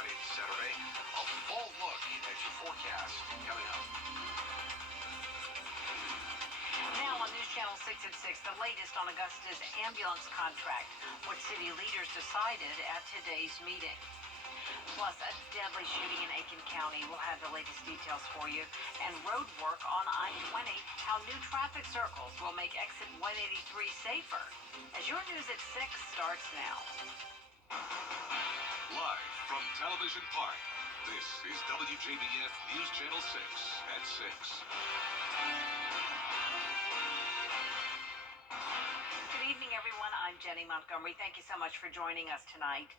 Friday and Saturday. A full look at your forecast coming up. Now on News Channel 6 at 6, the latest on Augusta's ambulance contract, what city leaders decided at today's meeting. Plus, a deadly shooting in Aiken County. We'll have the latest details for you. And road work on I-20, how new traffic circles will make exit 183 safer. As your News at 6 starts now. Live from Television Park, this is WJBF News Channel 6 at 6. Good evening, everyone. I'm Jenny Montgomery. Thank you so much for joining us tonight.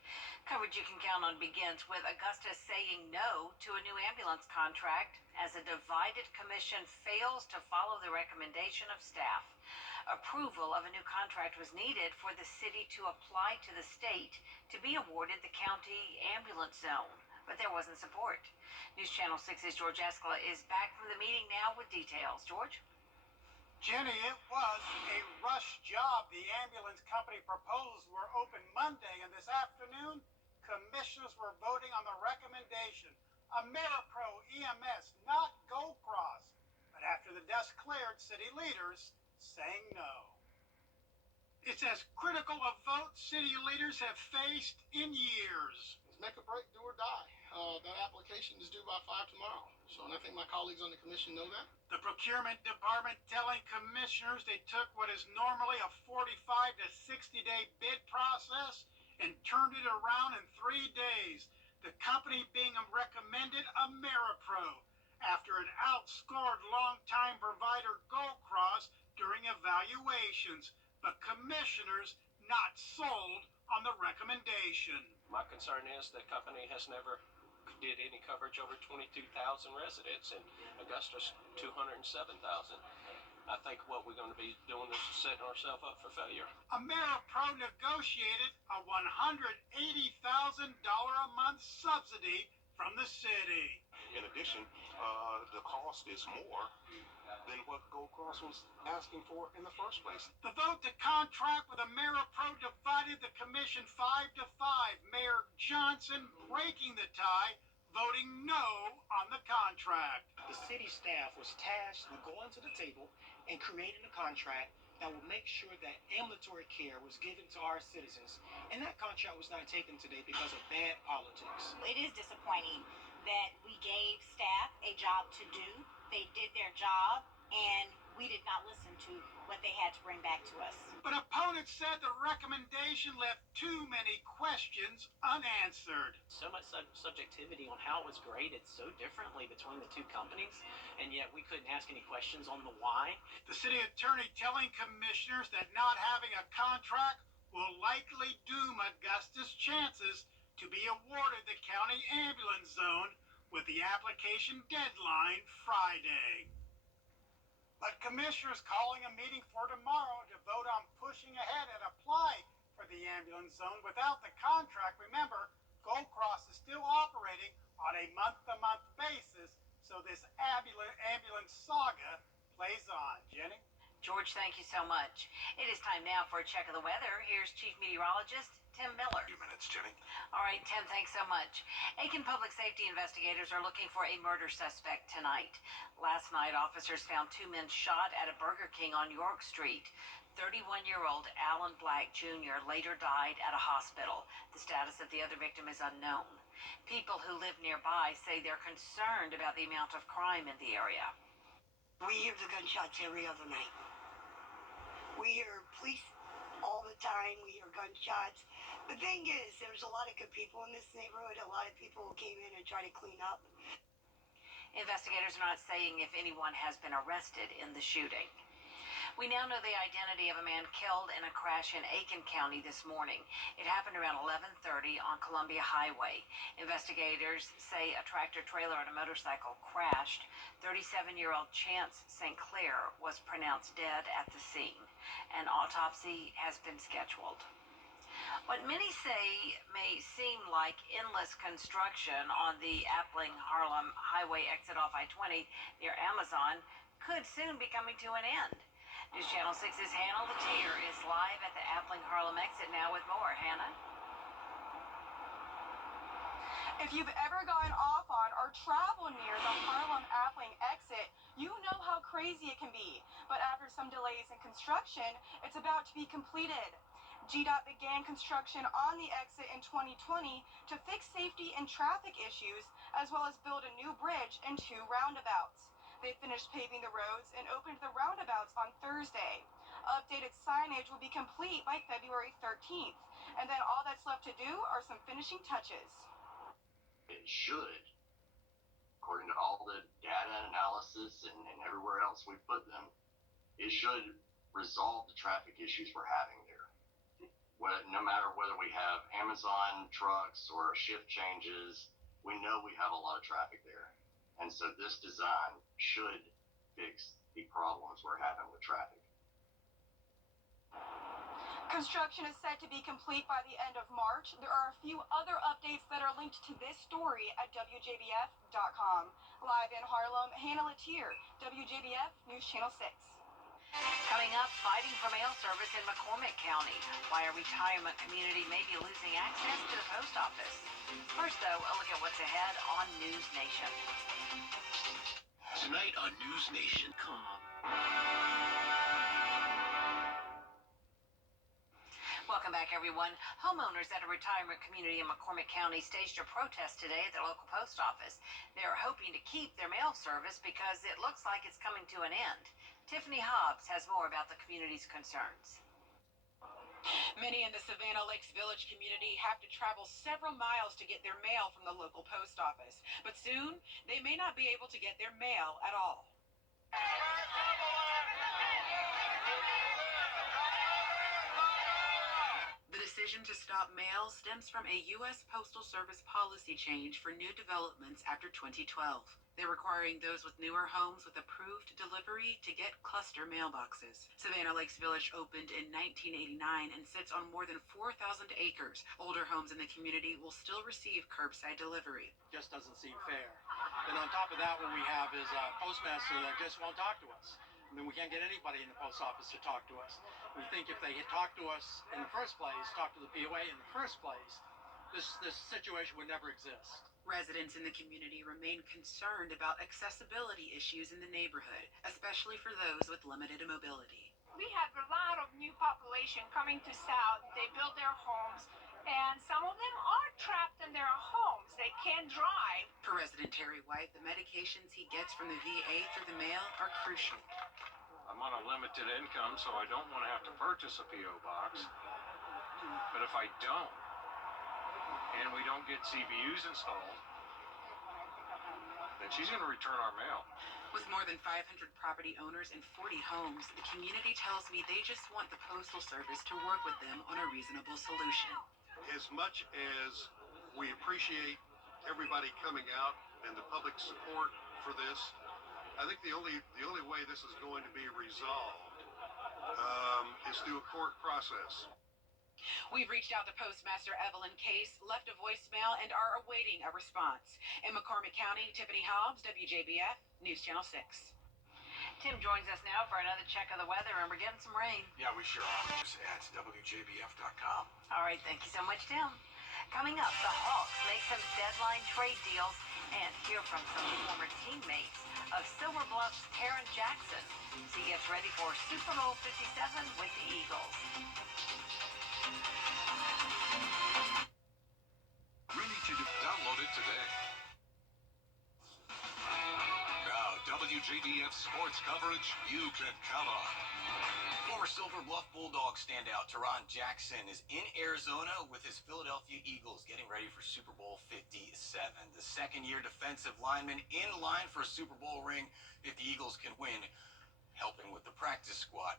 Coverage you can count on begins with Augusta saying no to a new ambulance contract as a divided commission fails to follow the recommendation of staff. Approval of a new contract was needed for the city to apply to the state to be awarded the county ambulance zone, but there wasn't support. News Channel 6's George Eskala is back from the meeting now with details. George? Jenny, it was a rush job. The ambulance company proposals were open Monday, and this afternoon, commissioners were voting on the recommendation. AmeriPro EMS, not Gold Cross. But after the dust cleared, city leaders saying no. It's as critical a vote city leaders have faced in years. It's make or break, do or die. That application is due by 5 tomorrow. So, and I think my colleagues on the commission know that. The procurement department telling commissioners they took what is normally a 45 to 60 day bid process and turned it around in 3 days. The company being recommended AmeriPro after it outscored longtime provider Gold Cross during evaluations. But commissioners not sold on the recommendation. My concern is the company has never did any coverage over 22,000 residents, and Augusta's 207,000. I think what we're going to be doing is setting ourselves up for failure. AmeriPro negotiated a $180,000 a month subsidy from the city. In addition, the cost is more than what Gold Cross was asking for in the first place. The vote to contract with AmeriPro divided the commission 5-5. Mayor Johnson breaking the tie, voting no on the contract. The city staff was tasked with going to the table and creating a contract that would make sure that ambulatory care was given to our citizens. And that contract was not taken today because of bad politics. It is disappointing that we gave staff a job to do. They did their job, and we did not listen to what they had to bring back to us. But opponents said the recommendation left too many questions unanswered. So much subjectivity on how it was graded so differently between the two companies, and yet we couldn't ask any questions on the why. The city attorney telling commissioners that not having a contract will likely doom Augusta's chances to be awarded the county ambulance zone with the application deadline Friday. But commissioners calling a meeting for tomorrow to vote on pushing ahead and apply for the ambulance zone without the contract. Remember, Gold Cross is still operating on a month-to-month basis, so this ambulance saga plays on. Jenny? George, thank you so much. It is time now for a check of the weather. Here's Chief Meteorologist Tim Miller. 2 minutes, Jenny. All right, Tim, thanks so much. Aiken Public Safety investigators are looking for a murder suspect tonight. Last night, officers found 2 men shot at a Burger King on York Street. 31-year-old Alan Black Jr. later died at a hospital. The status of the other victim is unknown. People who live nearby say they're concerned about the amount of crime in the area. We hear the gunshots every other night. We hear police all the time. We hear gunshots. The thing is, there's a lot of good people in this neighborhood. A lot of people who came in and tried to clean up. Investigators are not saying if anyone has been arrested in the shooting. We now know the identity of a man killed in a crash in Aiken County this morning. It happened around 11:30 on Columbia Highway. Investigators say a tractor-trailer and a motorcycle crashed. 37-year-old Chance St. Clair was pronounced dead at the scene. An autopsy has been scheduled. What many say may seem like endless construction on the Appling-Harlem Highway exit off I-20 near Amazon could soon be coming to an end. News Channel 6's Hannah Latier is live at the Appling-Harlem exit now with more. Hannah? If you've ever gotten off on or traveled near the Harlem Appling exit, you know how crazy it can be. But after some delays in construction, it's about to be completed. GDOT began construction on the exit in 2020 to fix safety and traffic issues, as well as build a new bridge and 2 roundabouts. They finished paving the roads and opened the roundabouts on Thursday. Updated signage will be complete by February 13th, and then all that's left to do are some finishing touches. It should, according to all the data and analysis and everywhere else we put them, it should resolve the traffic issues we're having there. No matter whether we have Amazon trucks or shift changes, we know we have a lot of traffic there. And so this design should fix the problems we're having with traffic. Construction is set to be complete by the end of March. There are a few other updates that are linked to this story at WJBF.com. Live in Harlem, Hannah Latier, WJBF News Channel 6. Coming up, fighting for mail service in McCormick County. Why a retirement community may be losing access to the post office. First, though, a look at what's ahead on News Nation. Tonight on News Nation. Welcome back, everyone. Homeowners at a retirement community in McCormick County staged a protest today at their local post office. They're hoping to keep their mail service because it looks like it's coming to an end. Tiffany Hobbs has more about the community's concerns. Many in the Savannah Lakes Village community have to travel several miles to get their mail from the local post office. But soon, they may not be able to get their mail at all. The decision to stop mail stems from a U.S. Postal Service policy change for new developments after 2012. They're requiring those with newer homes with approved delivery to get cluster mailboxes. Savannah Lakes Village opened in 1989 and sits on more than 4,000 acres. Older homes in the community will still receive curbside delivery. Just doesn't seem fair. And on top of that, what we have is a postmaster that just won't talk to us. I mean, we can't get anybody in the post office to talk to us. We think if they had talked to us in the first place, talked to the POA in the first place, this situation would never exist. Residents in the community remain concerned about accessibility issues in the neighborhood, especially for those with limited mobility. We have a lot of new population coming to South. They build their homes, and some of them are trapped in their homes. They can't drive. For resident Terry White, the medications he gets from the VA through the mail are crucial. I'm on a limited income, so I don't want to have to purchase a P.O. box. But if I don't, and we don't get CBUs installed, then she's going to return our mail. With more than 500 property owners and 40 homes, the community tells me they just want the Postal Service to work with them on a reasonable solution. As much as we appreciate everybody coming out and the public support for this, I think the only way this is going to be resolved is through a court process. We've reached out to Postmaster Evelyn Case, left a voicemail, and are awaiting a response. In McCormick County, Tiffany Hobbs, WJBF, News Channel 6. Tim joins us now for another check of the weather, and we're getting some rain. Yeah, we sure are. Just at WJBF.com. All right, thank you so much, Tim. Coming up, the Hawks make some deadline trade deals and hear from some former teammates of Silver Bluff's Taryn Jackson as he gets ready for Super Bowl 57 with the Eagles. Ready to download it today. Now, WJBF sports coverage you can count on. Former Silver Bluff Bulldog standout Taryn Jackson is in Arizona with his Philadelphia Eagles getting ready for Super Bowl 57. The second-year defensive lineman in line for a Super Bowl ring if the Eagles can win, helping with the practice squad.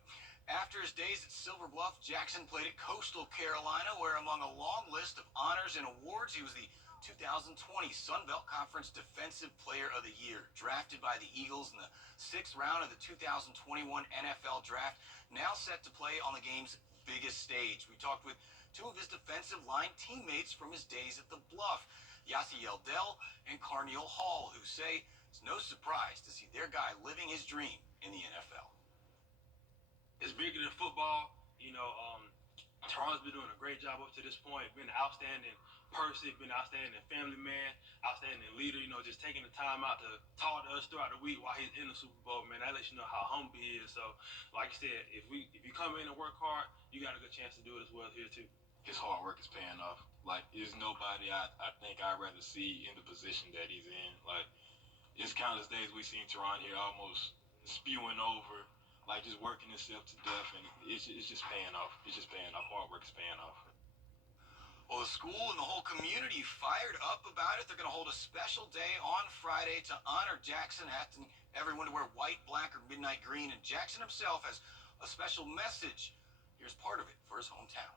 After his days at Silver Bluff, Jackson played at Coastal Carolina, where among a long list of honors and awards, he was the 2020 Sun Belt Conference Defensive Player of the Year, drafted by the Eagles in the 6th round of the 2021 NFL Draft, now set to play on the game's biggest stage. We talked with two of his defensive line teammates from his days at the Bluff, Yasiel Dell and Carneal Hall, who say it's no surprise to see their guy living his dream in the NFL. It's bigger than football. Taryn's been doing a great job up to this point, been an outstanding person, been an outstanding family man, outstanding leader, just taking the time out to talk to us throughout the week while he's in the Super Bowl, man. That lets you know how humble he is. So, like you said, if you come in and work hard, you got a good chance to do it as well here too. His hard work is paying off. Like, there's nobody I think I'd rather see in the position that he's in. Like, it's countless days we've seen Teron here almost spewing over, like just working himself to death, and it's just paying off. It's just paying off. Hard work is paying off. Well, the school and the whole community fired up about it. They're going to hold a special day on Friday to honor Jackson, asking everyone to wear white, black, or midnight green. And Jackson himself has a special message. Here's part of it for his hometown.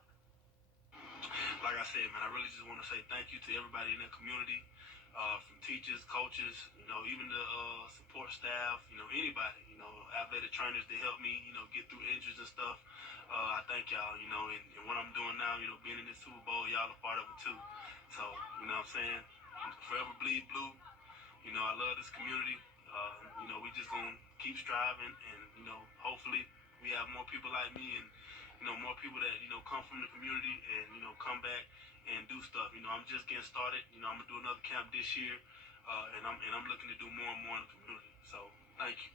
Like I said, man, I really just want to say thank you to everybody in the community, from teachers, coaches, even the support staff, anybody, athletic trainers that help me, get through injuries and stuff. I thank y'all, and what I'm doing now, being in this Super Bowl, y'all are part of it too. So, you know what I'm saying? Forever bleed blue. I love this community. We just gonna keep striving, and, hopefully we have more people like me and, more people that, come from the community and, come back and do stuff. I'm just getting started. I'm gonna do another camp this year, and I'm looking to do more and more in the community. So, thank you.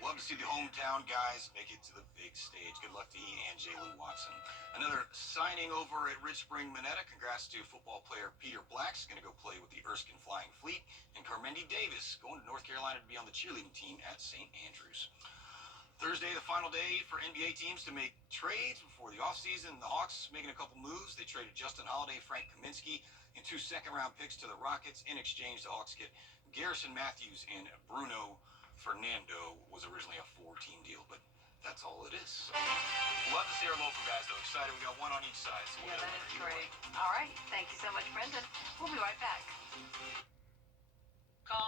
Love to see the hometown guys make it to the big stage. Good luck to he and Jalen Watson. Another signing over at Rich Spring Minetta. Congrats to football player Peter Black's going to go play with the Erskine Flying Fleet. And Carmendi Davis going to North Carolina to be on the cheerleading team at St. Andrews. Thursday, the final day for NBA teams to make trades before the offseason. The Hawks making a couple moves. They traded Justin Holiday, Frank Kaminsky, and 2 second-round picks to the Rockets. In exchange, the Hawks get Garrison Matthews and Bruno Fernando. Was originally a 4-team deal, but that's all it is. Love to see our local guys, though. Excited. We got one on each side. So yeah, that is great. All right. Thank you so much, Brendan. We'll be right back.